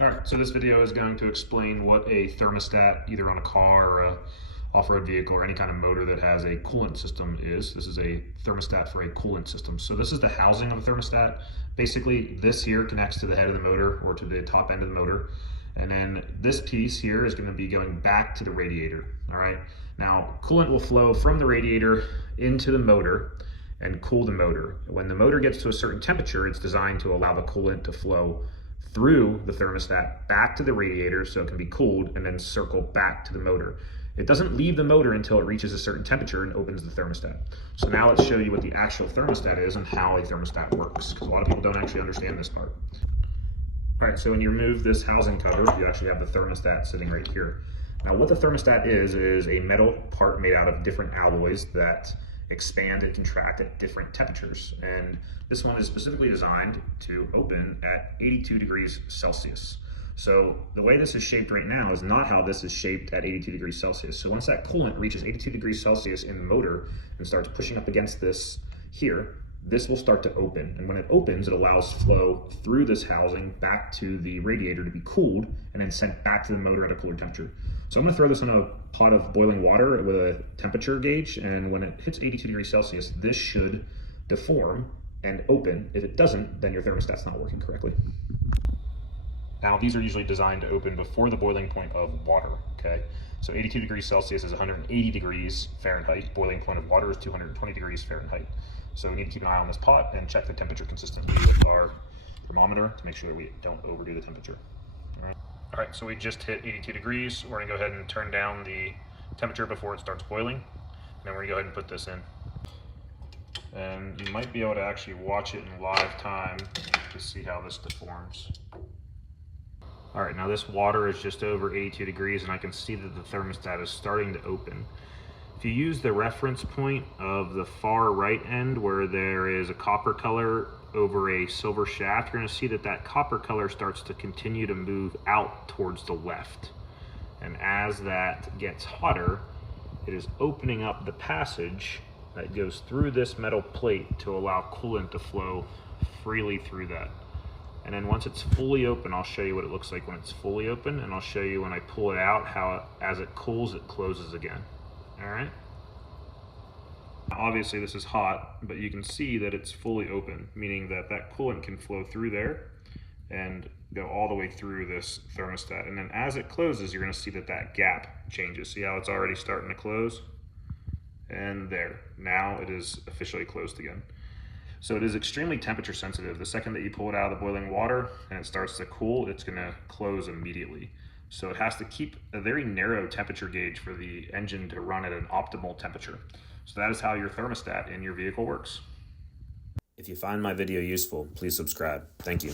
All right, so this video is going to explain what a thermostat, either on a car or a off-road vehicle or any kind of motor that has a coolant system is. This is a thermostat for a coolant system. So this is the housing of a thermostat. Basically, this here connects to the head of the motor or to the top end of the motor. And then this piece here is going to be going back to the radiator. All right. Now, coolant will flow from the radiator into the motor and cool the motor. When the motor gets to a certain temperature, it's designed to allow the coolant to flow through the thermostat back to the radiator so it can be cooled and then circle back to the motor. It doesn't leave the motor until it reaches a certain temperature and opens the thermostat. So now let's show you what the actual thermostat is and how a thermostat works, because a lot of people don't actually understand this part. All right, so when you remove this housing cover, you actually have the thermostat sitting right here. Now what the thermostat is a metal part made out of different alloys that expand and contract at different temperatures. And this one is specifically designed to open at 82 degrees Celsius. So the way this is shaped right now is not how this is shaped at 82 degrees Celsius. So once that coolant reaches 82 degrees Celsius in the motor and starts pushing up against this here, this will start to open. And when it opens, it allows flow through this housing back to the radiator to be cooled and then sent back to the motor at a cooler temperature. So I'm gonna throw this in a pot of boiling water with a temperature gauge, and when it hits 82 degrees Celsius, this should deform and open. If it doesn't, then your thermostat's not working correctly. Now, these are usually designed to open before the boiling point of water, okay? So 82 degrees Celsius is 180 degrees Fahrenheit. Boiling point of water is 220 degrees Fahrenheit. So we need to keep an eye on this pot and check the temperature consistently with our thermometer to make sure that we don't overdo the temperature. All right, so we just hit 82 degrees. We're gonna go ahead and turn down the temperature before it starts boiling. And then we're gonna go ahead and put this in. And you might be able to actually watch it in live time to see how this deforms. All right, now this water is just over 82 degrees and I can see that the thermostat is starting to open. If you use the reference point of the far right end where there is a copper color over a silver shaft, you're gonna see that that copper color starts to continue to move out towards the left. And as that gets hotter, it is opening up the passage that goes through this metal plate to allow coolant to flow freely through that. And then once it's fully open, I'll show you what it looks like when it's fully open, and I'll show you when I pull it out how as it cools, it closes again. All right. Now, obviously this is hot, but you can see that it's fully open, meaning that that coolant can flow through there and go all the way through this thermostat. And then as it closes, you're gonna see that that gap changes. See how it's already starting to close? And there, now it is officially closed again. So it is extremely temperature sensitive. The second that you pull it out of the boiling water and it starts to cool, it's gonna close immediately. So it has to keep a very narrow temperature gauge for the engine to run at an optimal temperature. So that is how your thermostat in your vehicle works. If you find my video useful, please subscribe. Thank you.